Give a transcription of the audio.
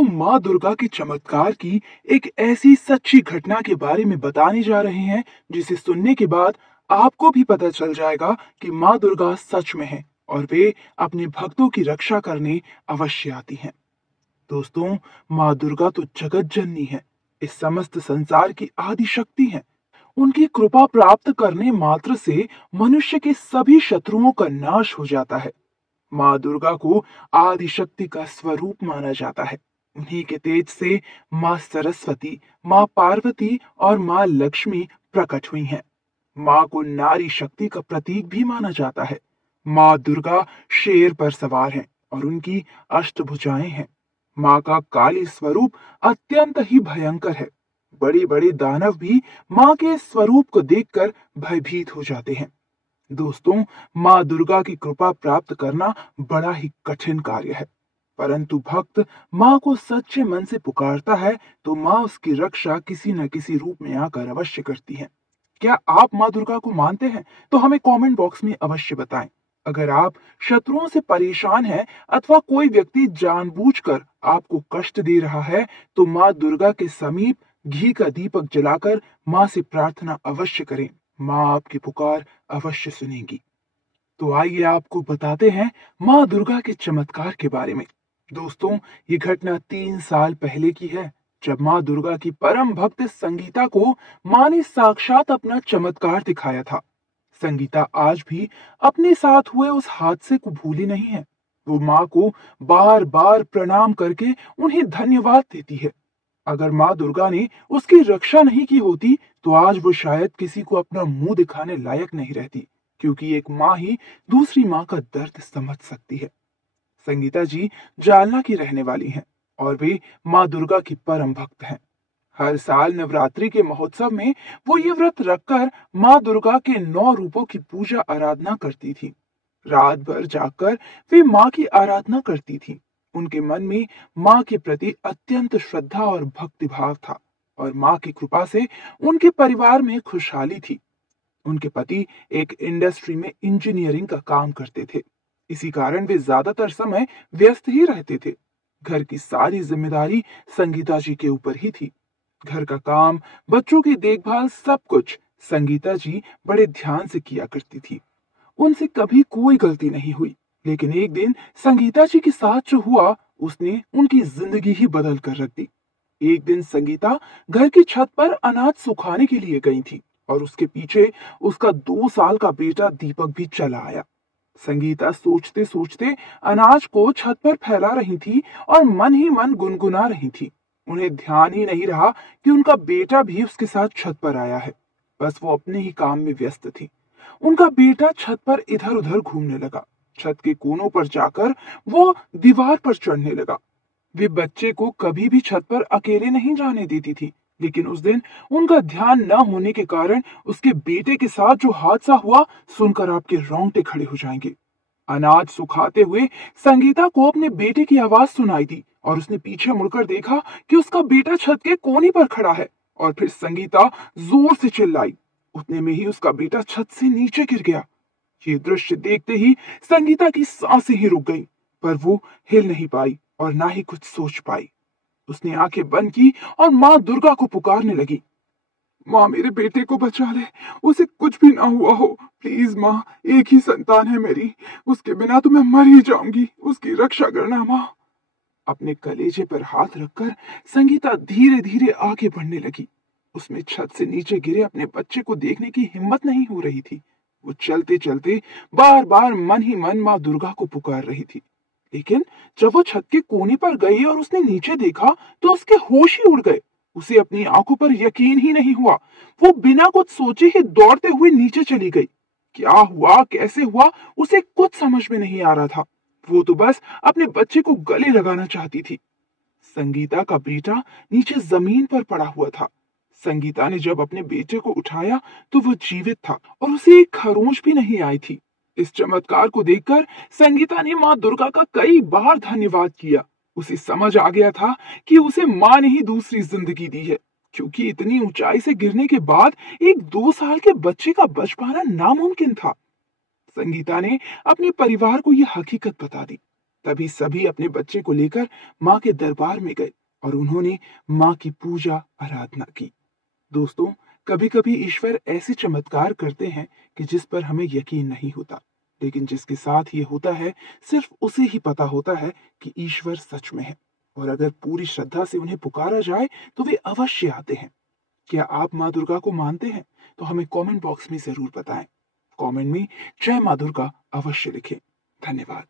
दोस्तों, माँ दुर्गा के चमत्कार की एक ऐसी सच्ची घटना के बारे में बताने जा रहे हैं जिसे सुनने के बाद आपको भी पता चल जाएगा कि माँ दुर्गा सच में है और वे अपने भक्तों की रक्षा करने अवश्य आती हैं। दोस्तों, माँ दुर्गा तो जगत जननी है, इस समस्त संसार की आदि शक्ति है। उनकी कृपा प्राप्त करने मात्र से मनुष्य के सभी शत्रुओं का नाश हो जाता है। माँ दुर्गा को आदि शक्ति का स्वरूप माना जाता है। उन्हीं के तेज से माँ सरस्वती, माँ पार्वती और माँ लक्ष्मी प्रकट हुई हैं। माँ को नारी शक्ति का प्रतीक भी माना जाता है। माँ दुर्गा शेर पर सवार हैं और उनकी अष्टभुजाएं हैं। माँ का काली स्वरूप अत्यंत ही भयंकर है। बड़े बड़े दानव भी माँ के स्वरूप को देखकर भयभीत हो जाते हैं। दोस्तों, माँ दुर्गा की कृपा प्राप्त करना बड़ा ही कठिन कार्य है, परंतु भक्त माँ को सच्चे मन से पुकारता है तो माँ उसकी रक्षा किसी न किसी रूप में आकर अवश्य करती है। क्या आप माँ दुर्गा को मानते हैं? तो हमें कमेंट बॉक्स में अवश्य बताएं। अगर आप शत्रुओं से परेशान हैं अथवा कोई व्यक्ति जानबूझकर आपको कष्ट दे रहा है, तो माँ दुर्गा के समीप घी का दीपक जलाकर माँ से प्रार्थना अवश्य करें। माँ आपकी पुकार अवश्य सुनेगी। तो आइए आपको बताते हैं माँ दुर्गा के चमत्कार के बारे में। दोस्तों, ये घटना 3 साल पहले की है, जब माँ दुर्गा की परम भक्त संगीता को माँ ने साक्षात अपना चमत्कार दिखाया था। संगीता आज भी अपने साथ हुए उस हादसे को भूली नहीं है। वो माँ को बार बार प्रणाम करके उन्हें धन्यवाद देती है। अगर माँ दुर्गा ने उसकी रक्षा नहीं की होती तो आज वो शायद किसी को अपना मुंह दिखाने लायक नहीं रहती, क्योंकि एक माँ ही दूसरी माँ का दर्द समझ सकती है। संगीता जी जालना की रहने वाली हैं और वे माँ दुर्गा की परम भक्त हैं। हर साल नवरात्रि के महोत्सव में वो ये व्रत रखकर माँ दुर्गा के 9 रूपों की पूजा आराधना करती थी। रात भर जागकर वे माँ की आराधना करती थी। उनके मन में माँ के प्रति अत्यंत श्रद्धा और भक्ति भाव था और माँ की कृपा से उनके परिवार में खुशहाली थी। उनके पति एक इंडस्ट्री में इंजीनियरिंग का काम करते थे। इसी कारण वे ज्यादातर समय व्यस्त ही रहते थे। घर की सारी जिम्मेदारी संगीता जी के ऊपर ही थी। घर का काम, बच्चों की देखभाल, सब कुछ संगीता जी बड़े ध्यान से किया करती थी। उनसे कभी कोई गलती नहीं हुई। लेकिन एक दिन संगीता जी के साथ जो हुआ उसने उनकी जिंदगी ही बदल कर रख दी। एक दिन संगीता घर की छत पर अनाज सुखाने के लिए गई थी और उसके पीछे उसका 2 साल का बेटा दीपक भी चला आया। संगीता सोचते सोचते अनाज को छत पर फैला रही थी और मन ही मन गुनगुना रही थी। उन्हें ध्यान ही नहीं रहा कि उनका बेटा भी उसके साथ छत पर आया है। बस वो अपने ही काम में व्यस्त थी। उनका बेटा छत पर इधर उधर घूमने लगा। छत के कोनों पर जाकर वो दीवार पर चढ़ने लगा। वे बच्चे को कभी भी छत पर अकेले नहीं जाने देती थी, लेकिन उस दिन उनका ध्यान न होने के कारण उसके बेटे के साथ जो हादसा हुआ सुनकर आपके रोंगटे खड़े हो जाएंगे। अनाज सुखाते हुए संगीता को अपने बेटे की आवाज सुनाई दी और उसने पीछे मुड़कर देखा कि उसका बेटा छत के कोने पर खड़ा है। और फिर संगीता जोर से चिल्लाई। उतने में ही उसका बेटा छत से नीचे गिर गया। ये दृश्य देखते ही संगीता की सांसें ही रुक गईं, पर वो हिल नहीं पाई और ना ही कुछ सोच पाई। उसने आंखें बंद की और माँ दुर्गा को पुकारने लगी। माँ, मेरे बेटे को बचा ले, उसे कुछ भी ना हुआ हो। प्लीज माँ, एक ही संतान है मेरी, उसके बिना तो मैं मर ही जाऊंगी। उसकी रक्षा करना माँ। अपने कलेजे पर हाथ रखकर संगीता धीरे धीरे आगे बढ़ने लगी। उसमें छत से नीचे गिरे अपने बच्चे को देखने की हिम्मत नहीं हो रही थी। वो चलते चलते बार बार मन ही मन माँ दुर्गा को पुकार रही थी। लेकिन जब वो छत के कोने पर गई और उसने नीचे देखा तो उसके होश ही उड़ गए। उसे अपनी आंखों पर यकीन ही नहीं हुआ। वो बिना कुछ सोचे ही दौड़ते हुए नीचे चली गई। क्या हुआ, कैसे हुआ, उसे कुछ समझ में नहीं आ रहा था। वो तो बस अपने बच्चे को गले लगाना चाहती थी। संगीता का बेटा नीचे जमीन पर पड़ा हुआ था। संगीता ने जब अपने बेटे को उठाया तो वो जीवित था और उसे एक खरोंच भी नहीं आई थी। इस चमत्कार को देखकर संगीता ने माँ दुर्गा का कई बार धन्यवाद किया। उसे समझ आ गया था कि उसे माँ ने ही दूसरी जिंदगी दी है, क्योंकि इतनी ऊंचाई से गिरने के बाद एक 2 साल के बच्चे का बच पाना नामुमकिन था। संगीता ने अपने परिवार को यह हकीकत बता दी। तभी सभी अपने बच्चे को लेकर माँ के दरबार में गए और उन्होंने माँ की पूजा आराधना की। दोस्तों, कभी कभी ईश्वर ऐसे चमत्कार करते हैं कि जिस पर हमें यकीन नहीं होता, लेकिन जिसके साथ ये होता है सिर्फ उसे ही पता होता है कि ईश्वर सच में है। और अगर पूरी श्रद्धा से उन्हें पुकारा जाए तो वे अवश्य आते हैं। क्या आप माँ दुर्गा को मानते हैं? तो हमें कमेंट बॉक्स में जरूर बताएं। कमेंट में जय माँ दुर्गा अवश्य लिखें। धन्यवाद।